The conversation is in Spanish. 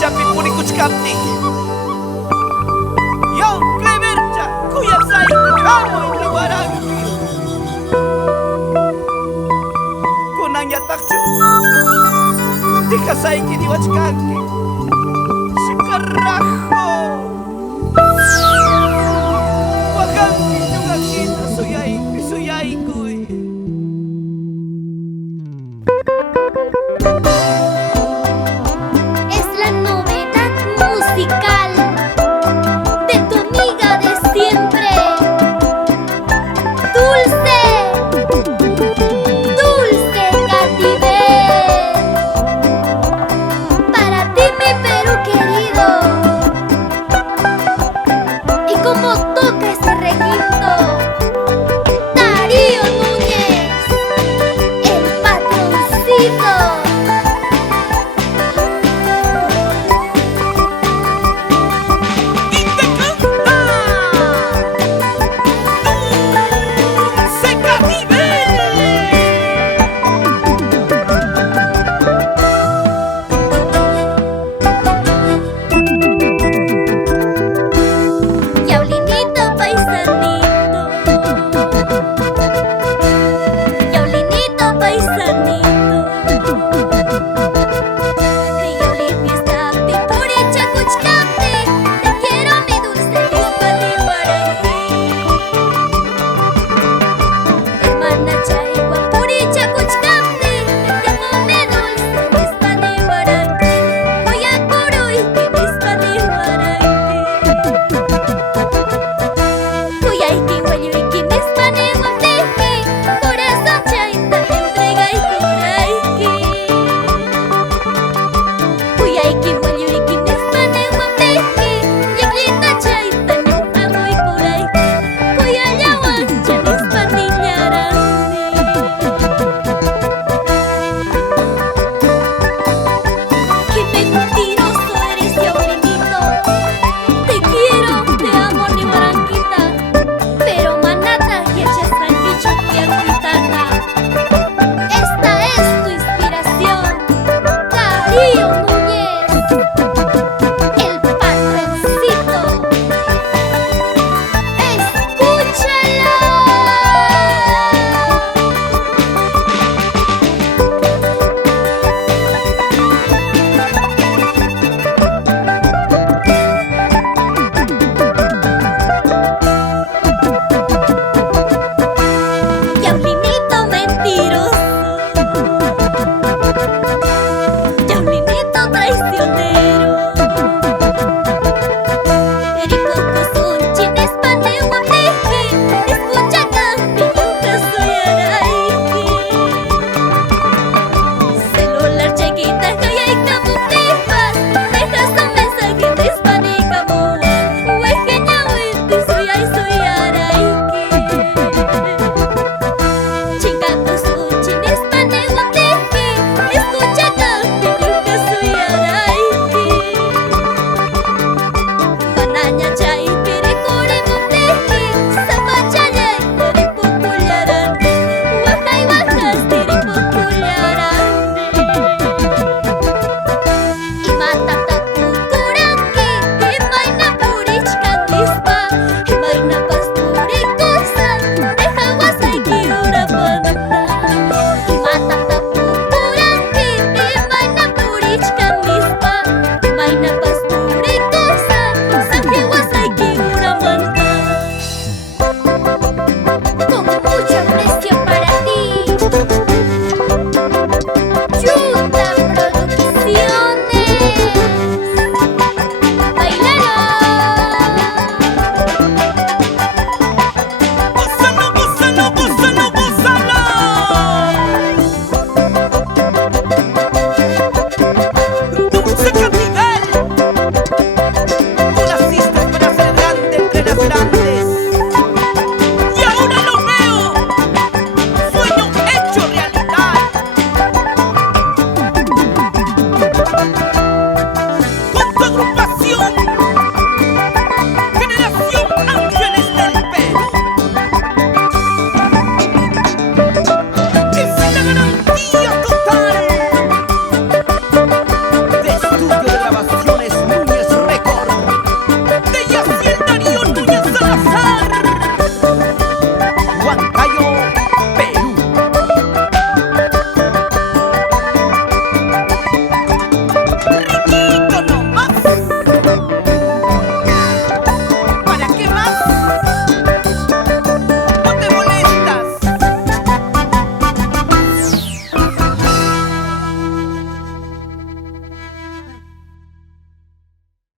chapi purikuchkapti yo clevercha kuyasay kamoy liwaranki kunan yatakchu tikasayki niwachkanki carajo wakanki ñuqakita suyaykuy Es la novedad musical de tu amiga de siempre, Dulce, Dulce Cativer. Para ti mi Perú querido. Y como toca ese requinto, Darío Núñez, el patroncito. Yaulinito paisanito, Yaulinito paisanito, Yaulin mi estapi puri chacuchcante, te quiero mi dulce hispani guaraní. Hermana chaigua puri chacuchcante, te amo mi dulce hispani guaraní. Voy a curuy mi hispani guaraní. Kuyayki wayuyki nispani wamtiki, corazón chayta entrega y jurayki. Kuyayki wayuyki nispani wamtiki, llaklita chayta ñuqamuy kurayki. Kuyallawancha nispani ñarani. Qué mentiroso eres, Yaulinito. Te quiero, te amo, ni Barranquita. Pero manata y echas tranquicho cuyacuitana. Esta es tu inspiración, Darío Núñez, el patroncito. ¡Escúchala! Yaulinito mentiroso, Yaulinito traicionero. Pericoco sunchi nispani wamtiki, escucha campi yuka suyarayki. Celular chiquita kayaykamuptipas, dejas un mensaje nispani kamuan, wejeñawinti suyarayki. Chingatus